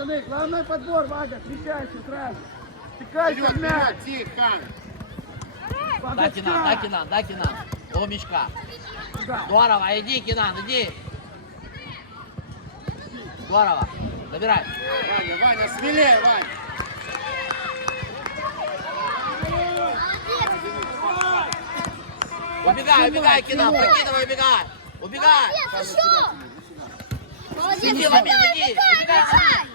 пацаны, главный подбор, Ваня, встречайся сразу. Тыкайся в мяч. тихо. Ваня, Да, Кинан, да, Кинан, да, Кинан. До мячка. Здорово, иди, Кинан, иди. Здорово. Забирай. Ваня, Ваня, смелее, Ваня. Убегай, убегай, Кинан, прокидывай, убегай. Убегай. Иди, Ламин, иди. Убегай, Ламин.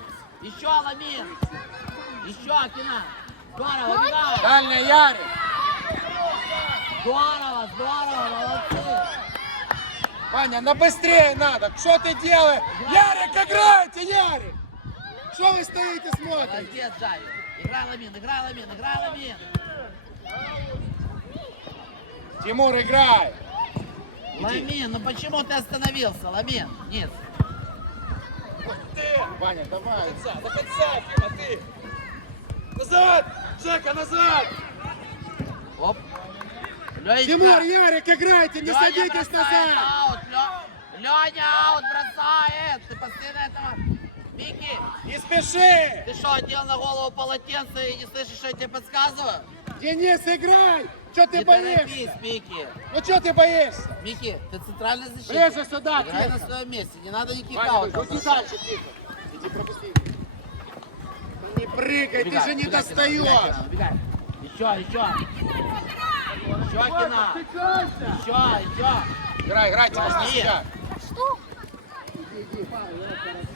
Еще, Ламин. Еще, Кинан. Здорово, убегай. Дальний Ярик. Здорово, здорово, молодцы. Ваня, на быстрее надо. Что ты делаешь? Ярик, играйте, Ярик. Что вы стоите, смотрите? Молодец, Джави. Играй, Ламин, играй, Ламин, играй, Ламин. Тимур, играй. Ламин, ну почему ты остановился, Ламин? Нет. Ваня, давай. До конца, Фима, ты! Назад! Жека, назад! Оп. Ленечка. Тимур, Ярик, играйте, не Леня садитесь назад. аут. Лё- Леня аут бросает. Ты постоянно этого... Микки, Не спеши. ты что, одел на голову полотенце и не слышишь, что я тебе подсказываю? Денис, играй. Что ты не боишься? Микки. Ну что ты боишься? Микки, ты центральный защитник. Ближе сюда, Играй на тихо. своем месте, не надо никаких аутов. уйди дальше, тихо. Иди, пропусти. Ну Не прыгай, ты же не достаешь. Еще, еще. Еще, тыкайся. Еще, еще. Играй, играй, Тимур, Возьми. себя.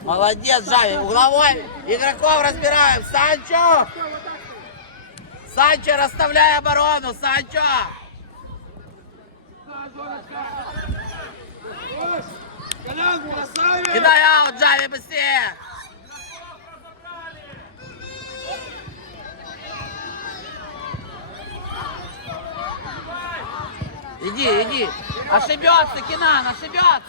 Молодец, Жави. Угловой игроков разбираем. Санчо! Санчо, расставляй оборону. Санчо! Кидай аут, Джави, быстрее! Иди, иди. Ошибется, Кинан, ошибется.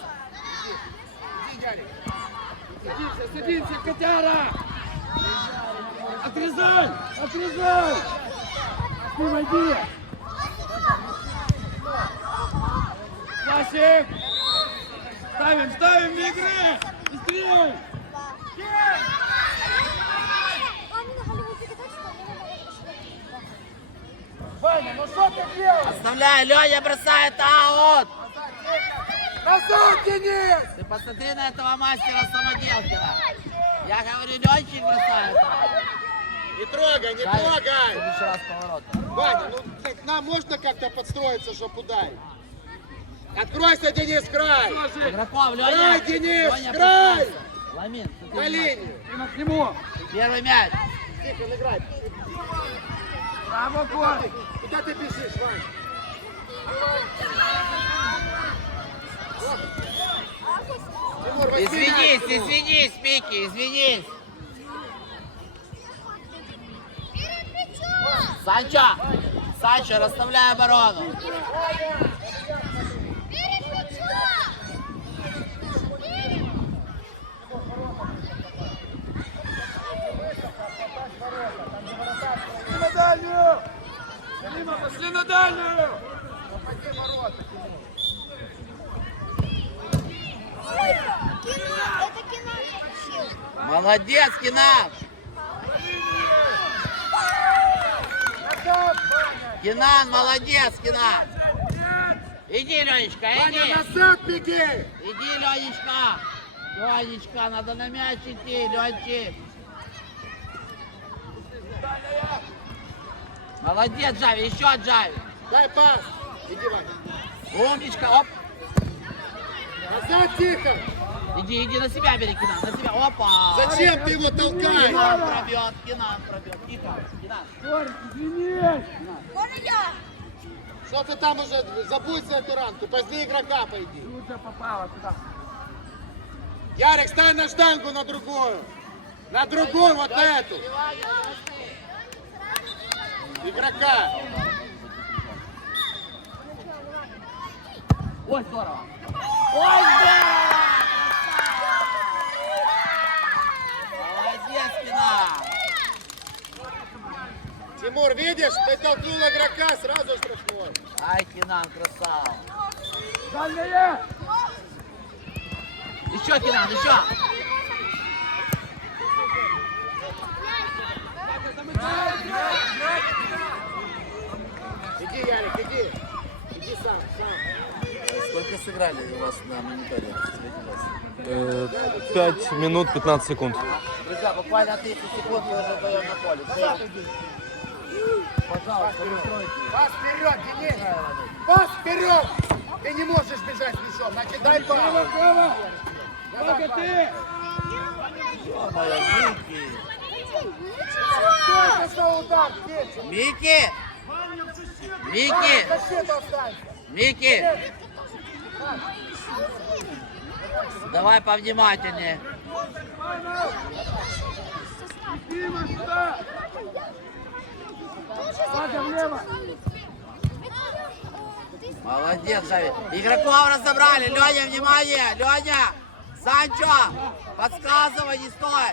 Садимся, садимся, котяра. Отрезай, отрезай. Ты войди. Ставим, ставим в игры! Быстрее. Ваня, ну что ты делаешь? Оставляй, Леня бросает аут. Назад, Денис! Ты посмотри на этого мастера самоделкина. Я говорю, Ленчик бросает аут. Не трогай, не в трогай! следующий раз поворот. Ваня, ну к нам можно как-то подстроиться, чтобы ударить? Откройся, Денис, край! Игроков, Леня. Играй, Денис, Леня, подсказывай. Ламин, ты На линию! К нему. Первый мяч. Тихо, играй! Браво, Коль. Куда ты бежишь, Ваня? Извинись, извинись, Микки, извинись. Санчо, Санчо, расставляй оборону. На дальнюю. Дима, пошли на дальнюю. Молодец, Кинан. Назад, Ваня. Кинан, молодец, Кинан. Иди, Ленечка, Ваня, иди. назад беги! Иди, Ленечка. Ленечка, надо на мяч идти, Ленчик. Молодец, Джави, еще Джави. Дай пас! Иди, Ваня. Умничка, оп. Назад, тихо! Иди, иди на себя бери, Кинан, на себя. Опа. Зачем ты его толкаешь? Кинан пробьет, Кинан пробьет. Тихо, Кинан. Жорик, извинись. Что ты там уже, забудь за эту ранку, позднее игрока пойди. Лучше попала туда. Ярик, стань на штангу на другую. На другую, вот эту. Игрока. Ой, здорово. Ой, здорово. Молодец, Кинан. Тимур, видишь, ты толкнул игрока, сразу штрафной. Ай, Кинан, красава. Дальняя. Еще, Кинан, еще. Иди, Ярик, иди. Иди сам, сам. Сколько сыграли у вас на мониторе? Скажите, пожалуйста. 5 минут 15 секунд. Друзья, буквально 30 секунд уже вдвоем на поле. Пожалуйста. Пас вперед, Денис! Пас вперед! Ты не можешь бежать мячом, значит дай пас. Право! Давай, Ваня, ты! Ё-моё, Микки. Сколько за удар, Петя? Микки! Микки! Защиту останься. Микки! Давай повнимательнее. Дима, сюда! Влево! Молодец, Жави. Игроков разобрали. Леня, внимание! Леня! Санчо! Подсказывай, не стой!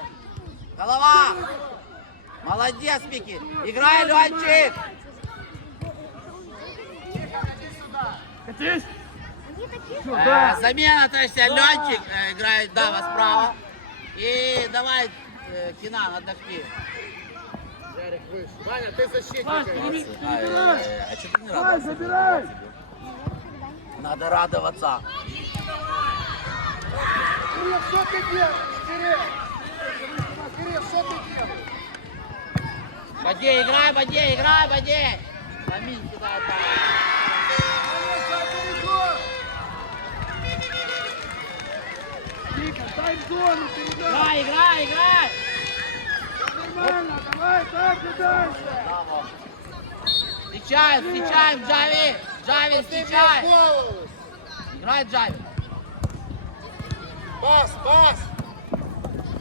Голова! Молодец, Микки! Играй, Ленчик! Катись! Э, замена, то есть Ленчик э, играет Дава справа. И давай, э, Кинан, отдохни. Ваня, ты защитник. А, забирай! а что ты не Давай, забирай! Надо радоваться. Кирилл, что ты делаешь? Кирилл! Кирилл, что ты делаешь? Бадей, играй, Бадей, играй, Бадей! Камин. Вика, дай в зону, Играй, передай! играй, играй! Нормально, давай, так и дальше! Встречаем, встречаем, Джави! Джави, Ты встречай! в голову. Играй, Джави! Пас, пас.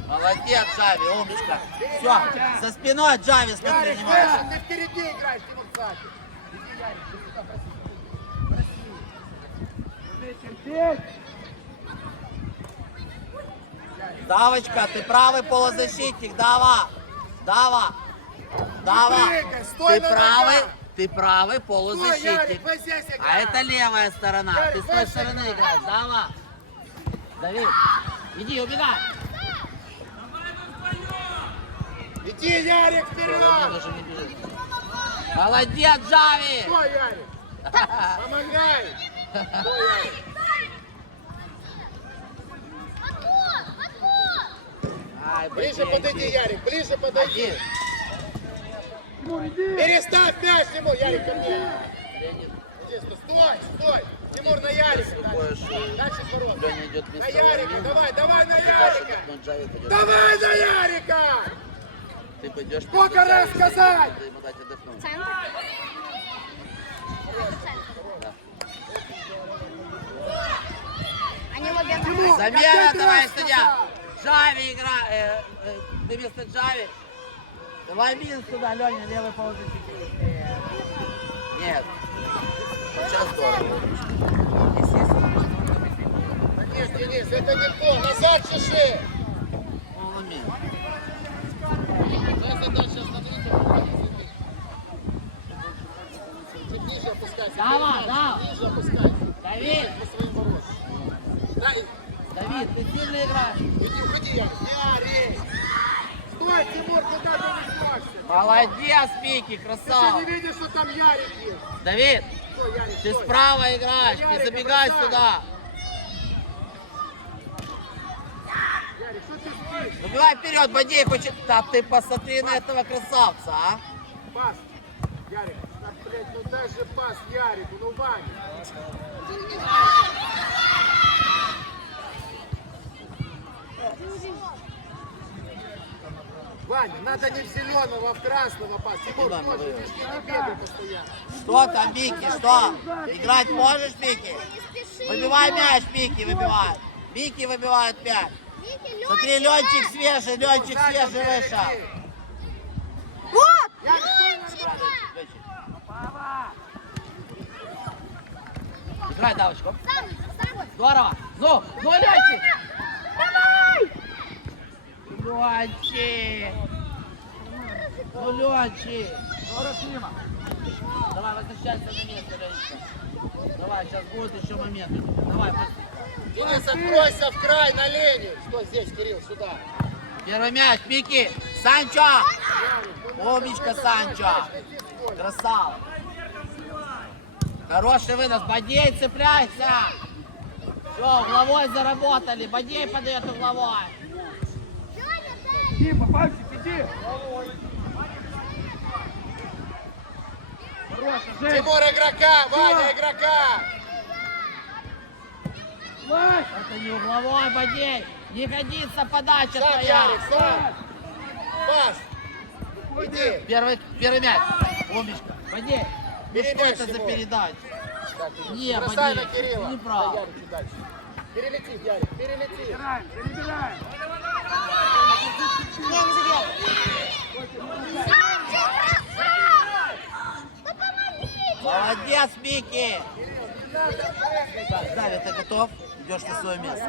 Молодец, Джави, умничка! Все, со спиной Джави, смотри, внимательно. выше, ты впереди играешь, Тимур сзади. Иди, Ярик, ты сюда, проси. Терпеть! Давочка, ты правый полузащитник, Дава! Дава! Дава! прыгай, стой Ты на правый, ногах. ты правый Ярик, полузащитник. вы здесь А это левая сторона. Ярик, Ты с той стороны играешь, Дава! Давид, иди, убегай! Иди, Ярик, вперед. Молодец, Джави! Стой, Ярик. Помогай. Стой, Ярик. Ай, Ближе подойди, Ярик, ближе подойди. Тимур, иди! Переставь мяч, Тимур, Ярик, ко мне. Стой, Стой. Тимур, на Ярика. Дальше, э, ворот. На Ярика, давай, давай на Ярика. Давай на Ярика. Ты пойдешь. Сколько раз сказать? отдохнуть. Они Замена, давай, сказал. Джави игра. Э, э, ты вместо Джави. Давай Мин сюда, Леня, левый. Э, Нет. Сейчас здорово. Денис, Денис, это не то. Назад шиши. Он умеет. Сейчас дальше остановиться. Чуть ниже опускайся. Давай, да. Ниже опускайся. Давид, По своим воротам. Дай. Давид, ты сильно играешь. Иди, уходи, Ярик. Ярик. Стой, Тимур, куда ты несешься? Молодец, Микки, Ты красава. что, не видишь, что там Ярик есть? Давид, Стой, Ярик, ты стой. справа играешь, не Ярик, забегай бросай. сюда. Ярик, что ты спишь? Выбивай вперед, Бадей хочет. Да ты посмотри на этого красавца, а. Пас. Ярик, так, блядь, ну дай же пас Ярику, ну Ваня. Ваня, надо не в зеленого, а в красного пас. Тимур, тоже, не бегай постоянно. Что там, Микки, что? Играть можешь, Микки? Выбивай мяч, Микки, выбивай. Микки выбивает мяч. Смотри, Ленчик свежий, Ленчик свежий вышел. Вот! На Играй, Давочка. Здорово. Ну, ну, Ленчик. Ленчик. Ну, Ленчик. Давай, возвращайся на место, Ленчик. Давай, сейчас будет еще момент. Давай. Денис, откройся в край на Лене. Что здесь, Кирилл, сюда. Первый мяч, Микки. Санчо. Умничка, Санчо. Красава. Хороший вынос. Бадей, цепляйся. Все, угловой заработали. Бадей подает угловой. Жень. Тимур игрока, Ваня игрока. Вась, Это не угловой, Бадей. Не годится подача Сам, твоя. Ярик, сам. Пас. Иди. Первый, первый мяч. Умничка. Бадей. Ну что мяч, это за Тимур. передача? Не, Бросай Бадей, на Кирилла. не прав. Перелети, Ярик, перелети. перебираем, перебираем. Молодец, Микки. Так, Давид, ты готов? Идешь на свое место.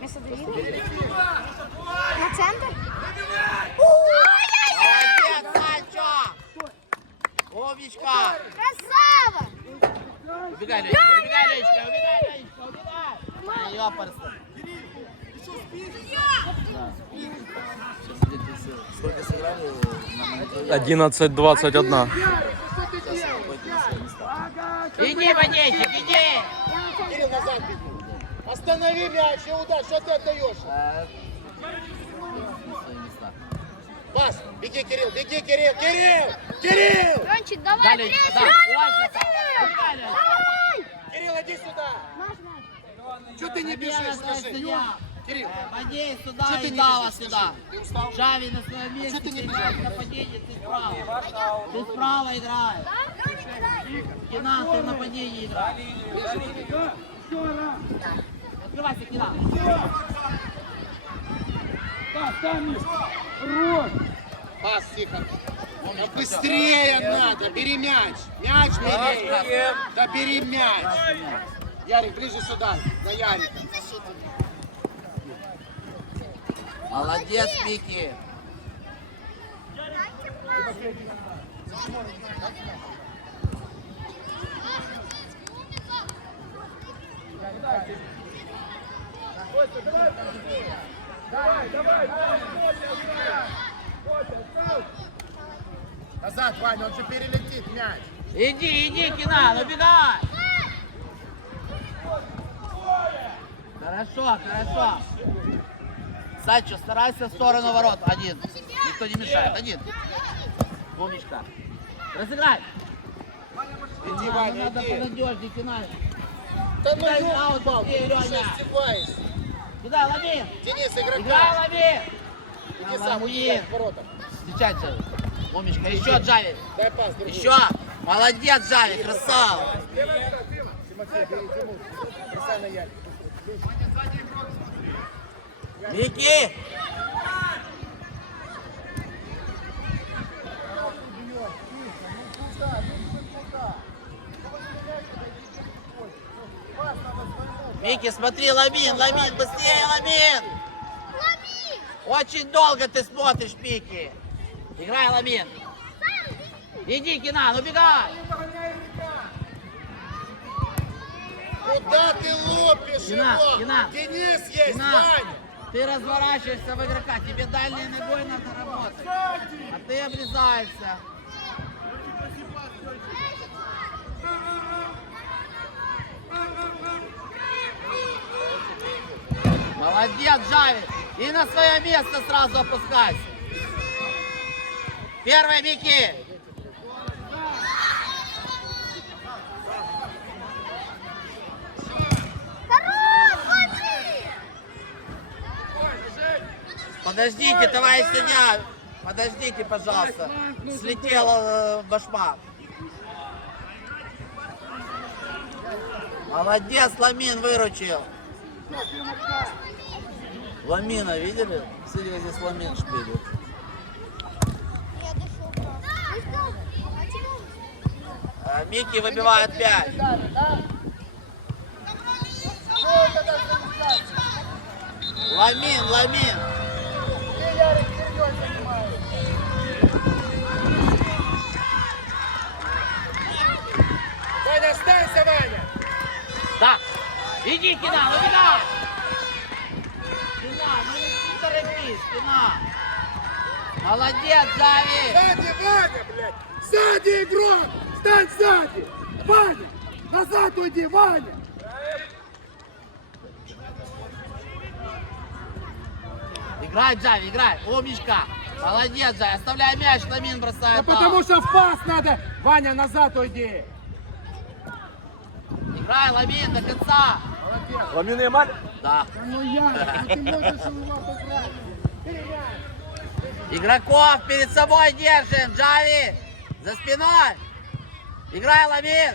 Место Давида. На центр. Молодец, Санчо. Умничка. Красава! Убегай, Ленечка, убегай, Ленечка, убегай, Ленечка, убегай. Ай, ёпарство. 11-21. Сейчас выходите на свои места. Ага, Иди, Вадейчик, иди. Кирилл, назад беги. Останови мяч и удар. Что ты отдаешь? Пас. Беги, Кирилл, беги, Кирилл. Кирилл! Кирилл! Ленчик, давай, Да, Ленечка, пресс, да. Убегай, Давай! Кирилл, иди сюда. Что ты не бежишь, скажи? Кирилл, Э, Бадей сюда что ты и не Дава сюда. Джави на своем месте. ты не играешь бежишь? нападение, ты справа. Ты справа играешь. Кина, ты в нападении играешь. Открывайся, Кина. Пас, тихо. Да быстрее надо. Бери мяч. Мяч бери. Да бери мяч. Ярик, ближе сюда. За Ярика. Молодец, Микки. Назад, Ваня, он же перелетит мяч. Иди, иди, Кина, убегай. Хорошо, хорошо. Санчо, старайся в сторону ворот. Один. Никто не мешает. Один. Умничка. Разыграй. Иди, Надо, Ваня, надо иди. понадежнее, Кина. Да ну Дай ёлки аут, быстрее, ты Леня. Кидай, лови. Денис, Играй, игрока. лови. Иди сам, уйди. Встречайте. Умничка. Еще, Джави. Дай пас, другой. Еще. Молодец, Джави, красава. Тимофей, бери Микки. Микки, смотри, Ламин, Ламин, быстрее, Ламин! Очень долго ты смотришь, Микки. Играй, Ламин. Иди, Кинан, убегай. Куда ты лупишь Дина, его? Дина. Денис есть, Кинан, Ваня. Ты разворачиваешься в игрока, тебе дальней ногой надо работать. А ты обрезаешься. Молодец, Джави. И на свое место сразу опускайся. Первый, Микки. Подождите, товарищ судья. Подождите, пожалуйста. Слетел э, башмак. Молодец, Ламин выручил. Ламина, видели? Смотрите, здесь Ламин шпилит. А Микки выбивает 5. Ламин, Ламин. Ваня, останься, Ваня. Да. Иди, Кина, убегай. Кина, Джави, спина. Молодец, Джави. Сзади, Ваня, блядь! Сзади игрок! Стань сзади! Ваня! Назад уйди, Ваня! Играй, Джави, играй. Умничка. Молодец, Джави. Оставляй мяч, Ламин Да бросает. потому что в пас надо! Ваня, назад уйди! Играй, Ламин, до конца. Ламін Ямаль. Да. Да ну ну ты можешь его обыграть! Игроков перед собой держим, Джави. За спиной. Играй, Ламин.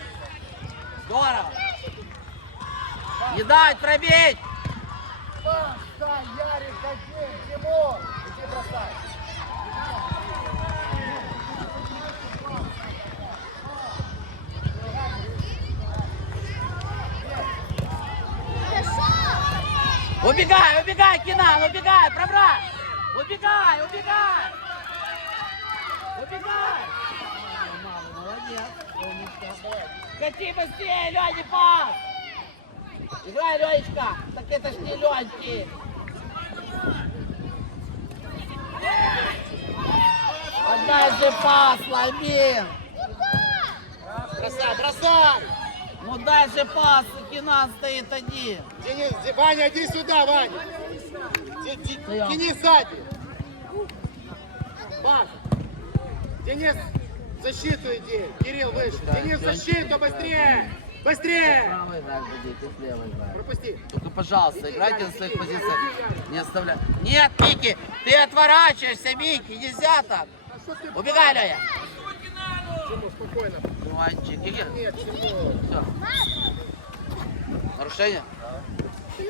Здорово. Не дать пробить. Пас, да, Ярик, один, Тимур! Иди бросай! Убегай, убегай, Кинан, убегай, пробрать. Убегай, убегай. Убегай. Молодец. Кати быстрее, Леня, пас. Играй, Ленечка. Так это ж не Леньки. Отдай же пас, Ламин. Бросай, бросай! Ну дай же пас, Кинан стоит один. Денис, Ваня, иди сюда, Ваня! Денис сзади! Пас! Денис, защиту иди! Кирилл выше! Денис, защиту, быстрее! Быстрее! Справа играешь, Бадей, ты слева играешь. Пропусти! Только, пожалуйста, играйте на своих позициях. Не оставляй. Нет, Мики, ты отворачиваешься, Мики, нельзя так. А что ты? Убегай, Леня. Тимур, спокойно. Мальчик, иди. Нет, Тимур. Всё. Нарушение?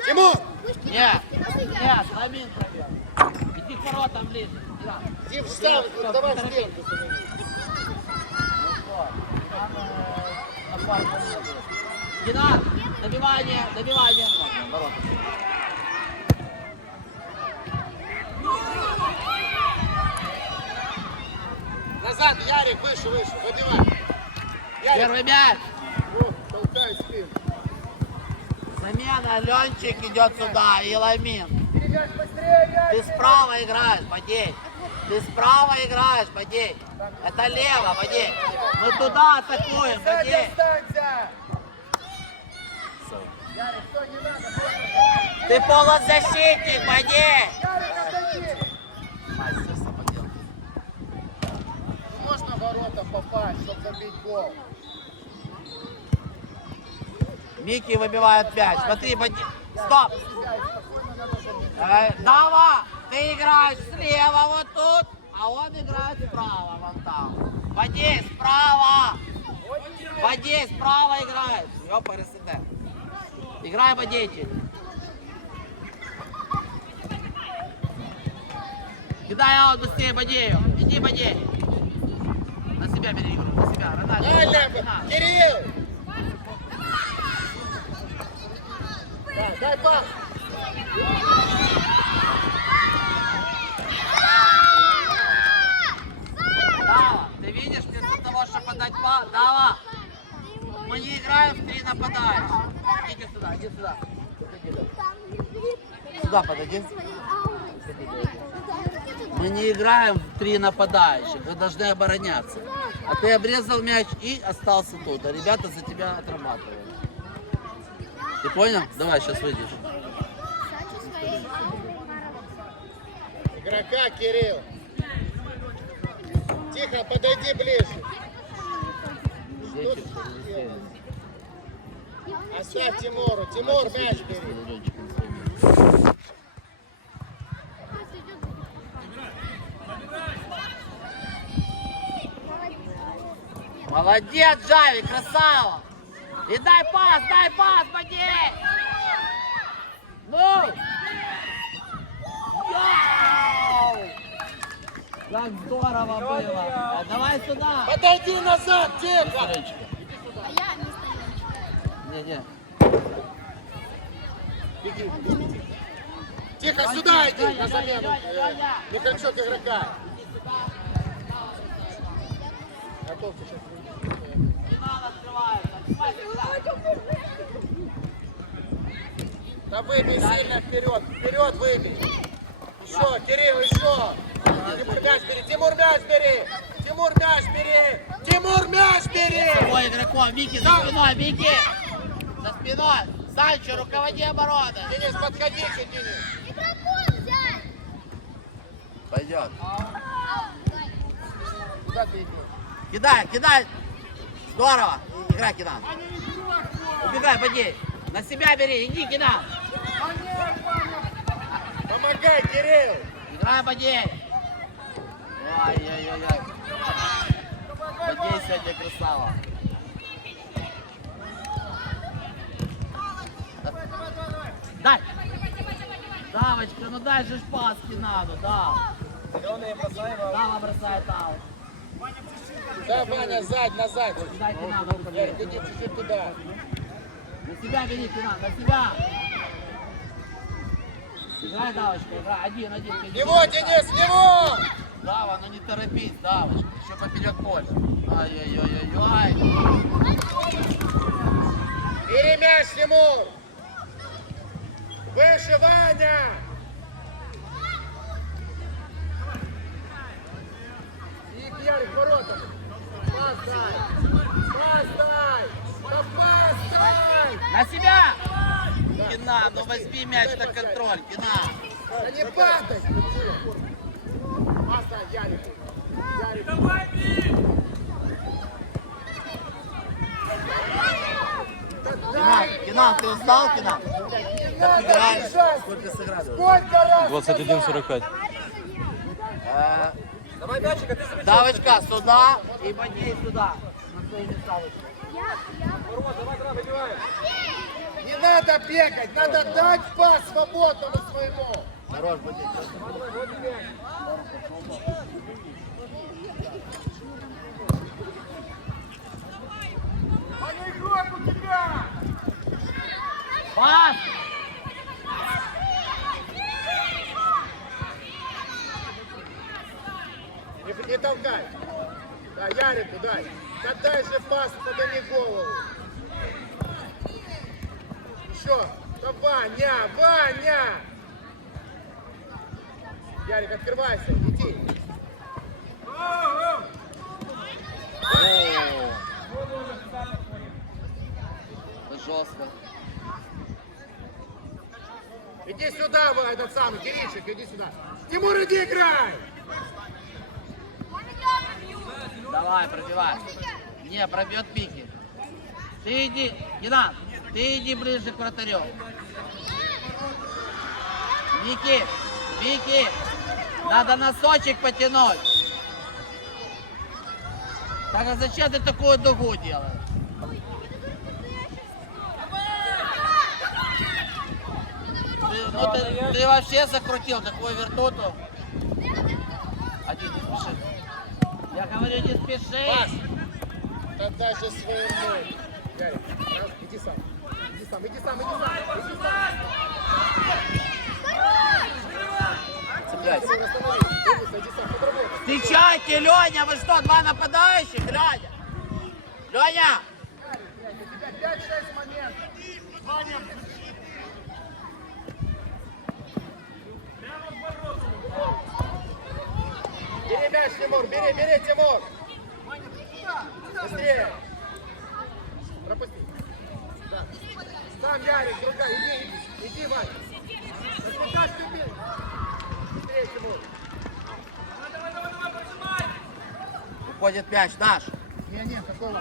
Тимур! Нет, нет, Ламин пробил. Иди к воротам ближе. Встав, Всё, давай поторопись. стенку. Ну вот. Там, э, на пару минут. Геннад, добивание, добивание. Ворота. Назад, Ярик, выше, выше, выбивай. Ярик, Первый мяч. вот, толкай спину. Замена, Ленчик идет сюда и Ламин. Ты справа играешь, Бадей. Ты справа играешь, Бадей. Это лево, Бадей. Мы туда атакуем, Сзади Бадей. останься. Ярик, стой, не надо. Ты полузащитник, отойди. Мастер самодел. Можно ворота попасть, чтобы забить гол. Микки выбивает мяч. Смотри, Бадей. Стоп. Э, Дава, ты играешь слева вот тут, а он играет справа вон там. Бадей, справа. Бадей, справа играет. Ёпа, РСД. Играй, Бадейчик. Кидай аут быстрее Бадею. Иди, Бадей. На себя бери игру, на себя. Рональдо. Дай, Ляпа. Кирилл. Да, дай пас. Дава, ты видишь, вместо того, чтобы подать па... Дава, мы не играем в три нападающих. Иди сюда, иди сюда. Сюда подойди. Мы не играем в три нападающих, вы должны обороняться. А ты обрезал мяч и остался тут, а ребята за тебя отрабатывают. Ты понял? Давай, сейчас выйдешь. Игрока, Кирилл. Тихо, подойди ближе. Оставь Тимуру. Тимур, мяч бери. Молодец, Джави, красава! И дай пас, дай пас, Бадей! Ну! Как здорово было! Давай сюда! Подойди назад, тихо. Не. Не. Беги. Тихо, сюда иди, на замену. Михальчук игрока. Готовься сейчас. Да выбей сильно вперед. Вперед выбей. Еще, Кирилл, еще. Тимур, мяч бери, Тимур, мяч бери. Тимур, мяч бери. Тимур, мяч бери. Двое игроков. Микки за спиной, Микки. Спиной. Санчо, руководи обороной. Денис, подходите, Денис. Микрофон взять. Пойдет. Куда ты идешь? Кидай, кидай. Здорово. Играй, Кинан. Убегай, поди. На себя бери, иди, Кинан. Помогай, Кирилл. Играй, поди. Ой-ой-ой. Поди сегодня красава. Давочка, ну дай же ж пас Кинану, да. Дава бросает аут. Да, Ваня, сзади, назад. Дай Кинану. Ярик, иди чуть-чуть туда. На себя бери, Кинан, на себя. Играй, Давочка, играй. Один, один. Него, Денис, него! Дава, ну не торопись, Давочка. Еще поперек поля. Ай-яй-яй-яй. Бери мяч, Тимур. Выше, Ваня. Ярик, ворота. Пас дай. Пас. Да пас. На себя. Да. Кина, ну возьми мяч на контроль, Кина. Да не падай. Пас Ярик. Ярик. Давай, блин. Кинан, ты узнал, Кинан? Как играешь? Сколько сыграл? 21.45. Э, Давай мячик, а ты. Давочка, сюда и Бадей сюда. На своей ставочке. Урод, давай, давай. Не надо бегать, надо дать пас свободному своему. Хорош, Бадей. Давай, давай, вот. Пас! Не, не толкай. Да, Ярику дай. Да дай же пас, подали голову. Еще. Да, Ваня, Ваня! Ярик, открывайся, иди. Это жестко. Иди сюда, Ва, этот самый, Киричик, иди сюда. Тимур, иди играй! Давай, пробивай. Не, пробьет пики. Ты иди, Геннад, ты иди ближе к вратарю. Вики, Вики, надо носочек потянуть. Так а зачем ты такую дугу делаешь? Ну ты, ты вообще закрутил такую вертуту. Один, не спеши. Я говорю, не спеши. Пас! Да даже своему. Ярик, раз, иди сам. Иди сам, иди сам, иди сам. Иди сам. Цепляйся. Встречайте, Леня, вы что, два нападающих, Леня? Леня! У тебя 5-6 моментов. Ваня, Бери мяч, Тимур, бери, бери, Тимур. Быстрее. Пропусти. Да. Сам Ярик, другая, иди, иди, Ваня. Распускай тебе. Быстрее, Тимур. Уходит мяч наш. Не, не, быстрее.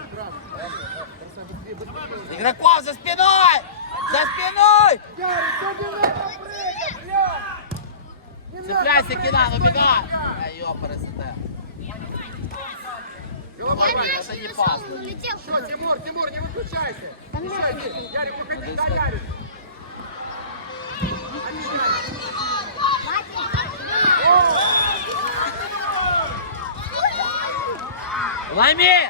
Игроков за спиной! За спиной! Ярик, ну Цепляйся, Кинан, убегай! Ай, ёпарасы Головой, Ваня. это не пас. Улетел. Всё, Тимур, Тимур, не выключайся. Иди. Ярик, выходи, да, Ярик. Ломи!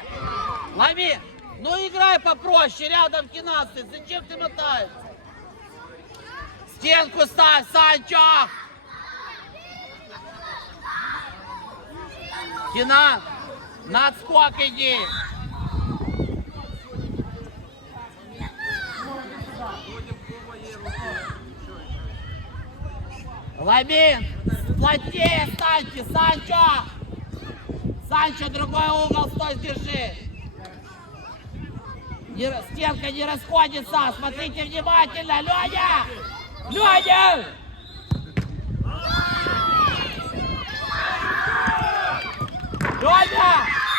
Ломи! Ну играй попроще, рядом Кинан стоит. Зачем ты мотаешься? Стенку ставь, Санчо! Кинан, на отскок иди! Ламин, плотнее станьте, Санчо! Санчо, другой угол, стой, держи! Не- стенка не расходится, смотрите внимательно, Леня! Леня! Leute!